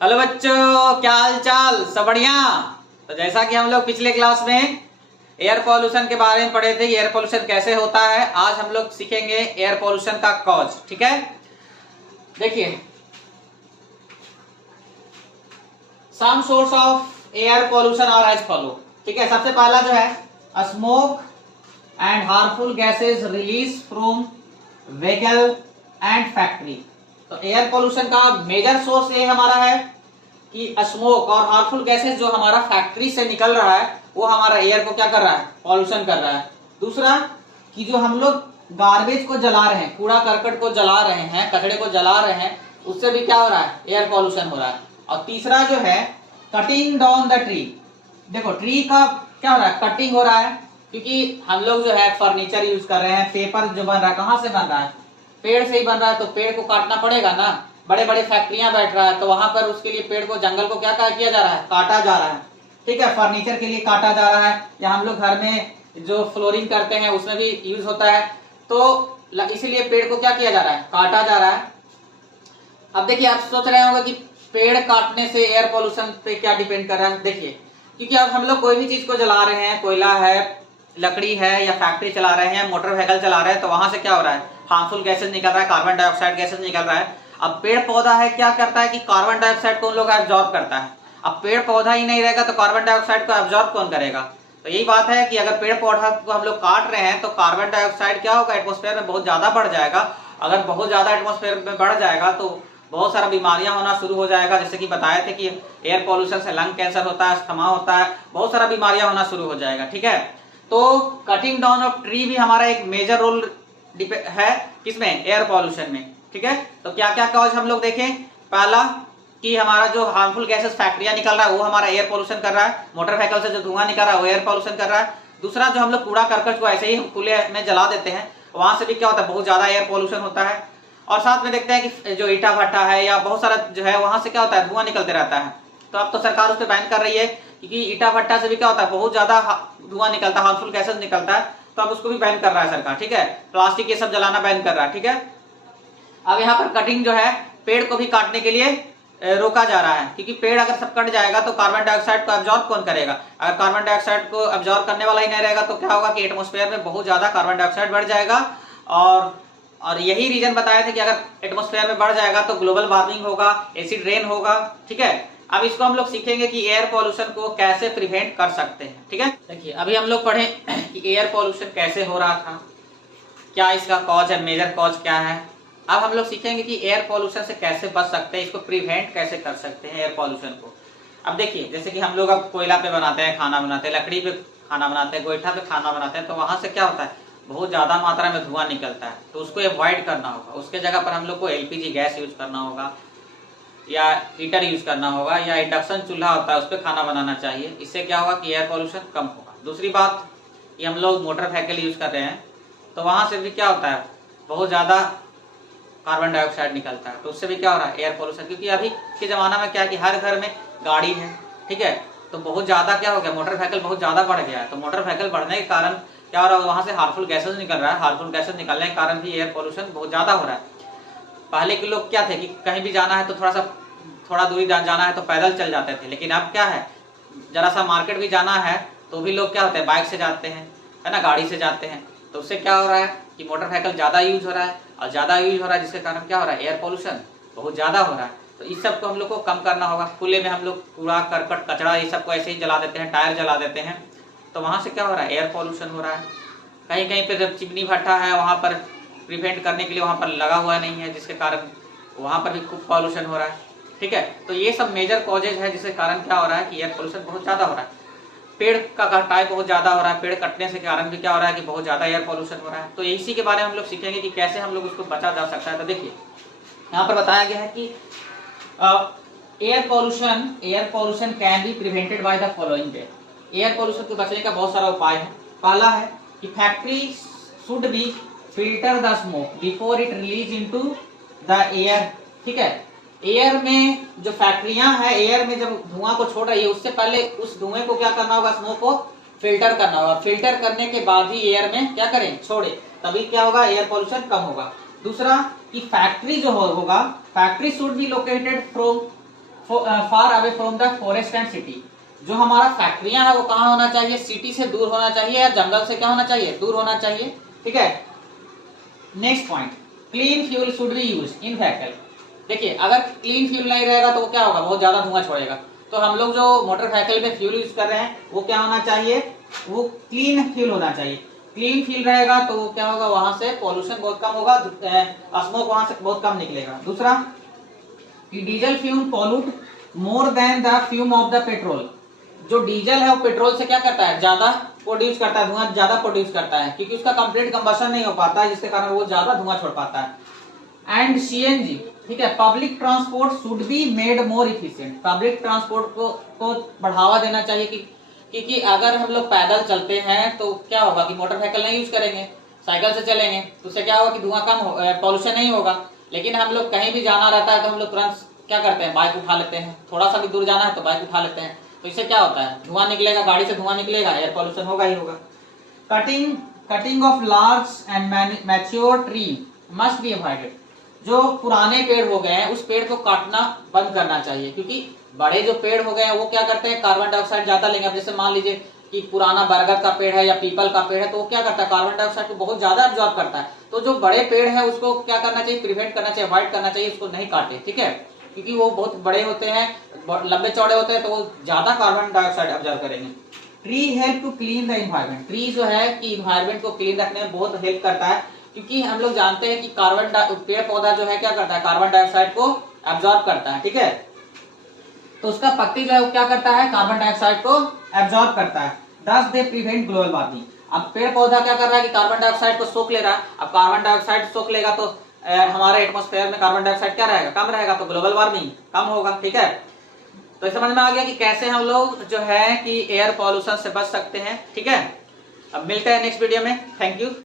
Hello बच्चों, क्या हाल चाल? सब बढ़िया। तो जैसा कि हम लोग पिछले क्लास में एयर पॉल्यूशन के बारे में पढ़े थे, एयर पॉल्यूशन कैसे होता है, आज हम लोग सीखेंगे एयर पॉल्यूशन का कॉज। ठीक है, देखिए some source of air pollution are as follow. ठीक है, सबसे पहला जो है smoke and harmful gases release from vehicle and factory. तो एयर पॉल्यूशन का मेजर सोर्स ये हमारा है कि स्मोक और हार्मफुल गैसेस जो हमारा फैक्ट्री से निकल रहा है वो हमारा एयर को क्या कर रहा है, पॉल्यूशन कर रहा है। दूसरा कि जो हम लोग गार्बेज को जला रहे हैं, कूड़ा करकट को जला रहे हैं, कचड़े को जला रहे हैं, उससे भी क्या हो रहा है, एयर पॉल्यूशन हो रहा है। और तीसरा जो है कटिंग डाउन द ट्री। देखो ट्री का क्या हो रहा है, कटिंग हो रहा है, क्योंकि हम लोग जो है फर्नीचर यूज कर रहे हैं, पेपर जो बन रहा है कहाँ से बन रहा है, पेड़ से ही बन रहा है। तो पेड़ को काटना पड़ेगा ना, बड़े बड़े फैक्ट्रियां बैठ रहा है तो वहां पर उसके लिए पेड़ को, जंगल को क्या किया जा रहा है, काटा जा रहा है। ठीक है, फर्नीचर के लिए काटा जा रहा है, या हम लोग घर में जो फ्लोरिंग करते हैं उसमें भी यूज होता है। तो इसीलिए पेड़ को क्या किया जा रहा है, काटा जा रहा है। अब देखिए आप सोच रहे होंगे कि पेड़ काटने से एयर पॉल्यूशन पे क्या डिपेंड कर रहा है। देखिए क्योंकि अब हम लोग कोई भी चीज को जला रहे हैं, कोयला है, लकड़ी है, या फैक्ट्री चला रहे हैं, मोटर व्हीकल चला रहे हैं, तो वहां से क्या हो रहा है, हार्मफुल गैसेज निकल रहा है, कार्बन डाइऑक्साइड गैसेज निकल रहा है। अब पेड़ पौधा है, क्या करता है कि कार्बन डाइऑक्साइड को उन लोग एब्जॉर्ब करता है। अब पेड़ पौधा ही नहीं रहेगा तो कार्बन डाइऑक्साइड को एब्जॉर्ब कौन करेगा। तो यही बात है कि अगर पेड़ पौधा को हम लोग काट रहे हैं तो कार्बन डाइऑक्साइड क्या होगा, एटमॉस्फेयर में बहुत ज्यादा बढ़ जाएगा। अगर बहुत ज्यादा एटमॉस्फेयर में बढ़ जाएगा तो बहुत सारा बीमारियां होना शुरू हो जाएगा। जैसे कि बताए थे कि एयर पॉल्यूशन से लंग कैंसर होता है, अस्थमा होता है, बहुत सारा बीमारियां होना शुरू हो जाएगा। ठीक है, तो कटिंग डाउन ऑफ ट्री भी हमारा एक मेजर रोल है किसमें, एयर पॉल्यूशन में। ठीक है, तो क्या क्या कॉज हम लोग देखें। पहला कि हमारा जो हार्मफुल गैसेस फैक्ट्रियां निकल रहा है वो हमारा एयर पॉल्यूशन कर रहा है, मोटर व्हीकल से जो धुआं निकल रहा है वो एयर पॉल्यूशन कर रहा है। दूसरा जो हम लोग कूड़ा करकट को ऐसे ही खुले में जला देते हैं, वहां से भी क्या होता है, बहुत ज्यादा एयर पॉल्यूशन होता है। और साथ में देखते हैं कि जो ईटा भट्टा है या बहुत सारा जो है वहां से क्या होता है, धुआं निकलते रहता है। तो अब तो सरकार उस पर बैन कर रही है, क्योंकि ईटा भट्टा से भी क्या होता है, बहुत ज्यादा धुआं निकलता है, हार्मफुल गैसेस निकलता है, तो अब उसको भी बैन कर रहा है सरकार। ठीक है, प्लास्टिक ये सब जलाना बैन कर रहा है। ठीक है, अब यहाँ पर कटिंग जो है, पेड़ को भी काटने के लिए रोका जा रहा है, क्योंकि पेड़ अगर सब कट जाएगा तो कार्बन डाइऑक्साइड को एब्जॉर्ब कौन करेगा। अगर कार्बन डाइऑक्साइड को एब्जॉर्ब करने वाला ही नहीं रहेगा तो क्या होगा कि एटमॉस्फेयर में बहुत ज्यादा कार्बन डाइऑक्साइड बढ़ जाएगा। और यही रीजन बताए थे कि अगर एटमॉस्फेयर में बढ़ जाएगा तो ग्लोबल वार्मिंग होगा, एसिड रेन होगा। ठीक है, अब इसको हम लोग सीखेंगे कि एयर पॉल्यूशन को कैसे प्रिवेंट कर सकते हैं। ठीक है, देखिए अभी हम लोग पढ़े कि एयर पॉल्यूशन कैसे हो रहा था, क्या इसका कॉज है, मेजर कॉज क्या है। अब हम लोग सीखेंगे कि एयर पॉल्यूशन से कैसे बच सकते हैं, इसको प्रिवेंट कैसे कर सकते हैं एयर पॉल्यूशन को। अब देखिए जैसे कि हम लोग अब कोयला पे बनाते हैं, खाना बनाते हैं, लकड़ी पे खाना बनाते हैं, गोईठा पे खाना बनाते हैं, तो वहां से क्या होता है, बहुत ज्यादा मात्रा में धुआं निकलता है। तो उसको अवॉइड करना होगा, उसके जगह पर हम लोग को एलपीजी गैस यूज करना होगा, या हीटर यूज करना होगा, या इंडक्शन चूल्हा होता है उस पर खाना बनाना चाहिए। इससे क्या होगा कि एयर पॉल्यूशन कम होगा। दूसरी बात कि हम लोग मोटर व्हीकल यूज कर रहे हैं तो वहां से भी क्या होता है, बहुत ज्यादा कार्बन डाइऑक्साइड निकलता है, तो उससे भी क्या हो रहा है, एयर पॉल्यूशन। क्योंकि अभी के जमाना में क्या है कि हर घर में गाड़ी है। ठीक है, तो बहुत ज्यादा क्या हो गया, मोटर व्हीकल बहुत ज्यादा बढ़ गया है। तो मोटर व्हीकल बढ़ने के कारण क्या हो रहा है, वहां से हार्मफुल गैसेज निकल रहा है, हार्मफुल गैसेज निकलने के कारण भी एयर पॉल्यूशन बहुत ज्यादा हो रहा है। पहले के लोग क्या थे कि कहीं भी जाना है तो थोड़ा दूरी जाना है तो पैदल चल जाते थे, लेकिन अब क्या है, जरा सा मार्केट भी जाना है तो भी लोग क्या होते हैं, बाइक से जाते हैं, है ना, गाड़ी से जाते हैं। तो उससे क्या हो रहा है कि मोटर व्हीकल ज्यादा यूज हो रहा है, और ज्यादा यूज हो रहा है जिसके कारण क्या हो रहा है, एयर पॉल्यूशन बहुत ज्यादा हो रहा है। तो इस सब को हम लोग को कम करना होगा। खुले में हम लोग कूड़ा करकट कचरा ये सब को ऐसे ही जला देते हैं, टायर जला देते हैं, तो वहां से क्या हो रहा है, एयर पॉल्यूशन हो रहा है। कहीं कहीं पे जब चिमनी भट्टा है वहां पर प्रिवेंट करने के लिए वहां पर लगा हुआ नहीं है, जिसके कारण वहां पर भी खूब पॉल्यूशन हो रहा है। ठीक है, तो ये सब मेजर कॉजेज है जिसके कारण क्या हो रहा है कि एयर पॉल्यूशन बहुत ज्यादा हो रहा है। पेड़ का कटाई बहुत ज्यादा हो रहा है, पेड़ कटने से कारण भी क्या हो रहा है कि बहुत ज्यादा एयर पॉल्यूशन हो रहा है। तो इसी के बारे में हम लोग सीखेंगे कि कैसे हम लोग उसको बचा जा सकता है। तो देखिए यहाँ पर बताया गया है कि air pollution can be prevented by the following way. Air pollution को बचने का बहुत सारा उपाय है। पहला है कि factory should be filter the smoke before it release into the air. ठीक है, एयर में जो फैक्ट्रियां हैं, एयर में जब धुआं को छोड़ रही है उससे पहले उस धुएं को क्या करना होगा, स्मोक को फिल्टर करना होगा। फिल्टर करने के बाद ही एयर में क्या करें, छोड़े, तभी क्या होगा, एयर पॉल्यूशन कम होगा। दूसरा कि फैक्ट्री जो होगा, factory should be located far away from the forest and city. जो हमारा फैक्ट्रियां है वो कहाँ होना चाहिए, सिटी से दूर होना चाहिए या जंगल से क्या होना चाहिए, दूर होना चाहिए, ठीक है। Next point, clean fuel should be use in vehicle. देखिए अगर क्लीन फ्यूल नहीं रहेगा तो वो क्या होगा, बहुत ज्यादा धुआं छोड़ेगा। तो हम लोग जो मोटर व्हीकल में फ्यूल यूज कर रहे हैं वो क्या होना चाहिए, वो क्लीन फ्यूल होना चाहिए। क्लीन फ्यूल रहेगा तो क्या होगा, वहां से पॉल्यूशन बहुत कम होगा, स्मोक वहां से बहुत कम निकलेगा। दूसरा, diesel fume pollute more than the fume of the petrol. जो डीजल है वो पेट्रोल से क्या करता है, ज्यादा प्रोड्यूस करता है, धुआं ज्यादा प्रोड्यूस करता है, क्योंकि उसका कंप्लीट कंबशन नहीं हो पाता है, जिसके कारण वो ज्यादा धुआं छोड़ पाता है। एंड सीएनजी, ठीक है, public transport should be made more efficient. Public transport को बढ़ावा देना चाहिए, क्योंकि अगर हम लोग पैदल चलते हैं तो क्या होगा कि मोटर व्हीकल नहीं यूज करेंगे, साइकिल से चलेंगे तो उससे क्या होगा कि धुआं कम हो, पॉल्यूशन नहीं होगा। लेकिन हम लोग कहीं भी जाना रहता है तो हम लोग तुरंत क्या करते हैं, बाइक उठा लेते हैं, थोड़ा सा भी दूर जाना है तो बाइक उठा लेते हैं, तो इससे क्या होता है, धुआं निकलेगा, गाड़ी से धुआं निकलेगा, एयर पॉल्यूशन होगा ही होगा। Cutting of large and mature tree must be avoided. जो पुराने पेड़ हो गए हैं उस पेड़ को काटना बंद करना चाहिए, क्योंकि बड़े जो पेड़ हो गए हैं वो क्या करते हैं, कार्बन डाइऑक्साइड ज्यादा लेंगे। अब जैसे मान लीजिए कि पुराना बरगद का पेड़ है या पीपल का पेड़ है तो वो क्या करता है, कार्बन डाइऑक्साइड को बहुत ज्यादा एब्जॉर्ब करता है। तो जो बड़े पेड़ है उसको क्या करना चाहिए, प्रिवेंट करना चाहिए, अवॉइड करना चाहिए, उसको नहीं काटे, ठीक है, क्योंकि वो बहुत बड़े होते हैं, लंबे चौड़े होते हैं, तो वो ज्यादा कार्बन डाइऑक्साइड ऑब्जर्व करेंगे। Tree help to clean the environment. Tree जो है कि इन्वायरमेंट को क्लीन रखने में बहुत हेल्प करता है, क्योंकि हम लोग जानते हैं कि पेड़ पौधा जो है क्या करता है, कार्बन डाइऑक्साइड को एब्जॉर्ब करता है, ठीक है। तो उसका पत्ती जो है वो क्या करता है, कार्बन डाइऑक्साइड को एब्जॉर्ब करता है। Thus they prevent global warming। अब पेड़ पौधा क्या कर रहा है कि कार्बन डाइऑक्साइड को सोख ले रहा है। अब कार्बन डाइऑक्साइड सोख लेगा तो हमारे एटमॉस्फेयर में कार्बन डाइऑक्साइड क्या रहेगा, कम रहेगा, तो ग्लोबल वार्मिंग कम होगा, ठीक है। तो समझ में आ गया कि कैसे हम लोग जो है कि एयर पॉल्यूशन से बच सकते हैं, ठीक है। अब मिलते हैं नेक्स्ट वीडियो में, थैंक यू।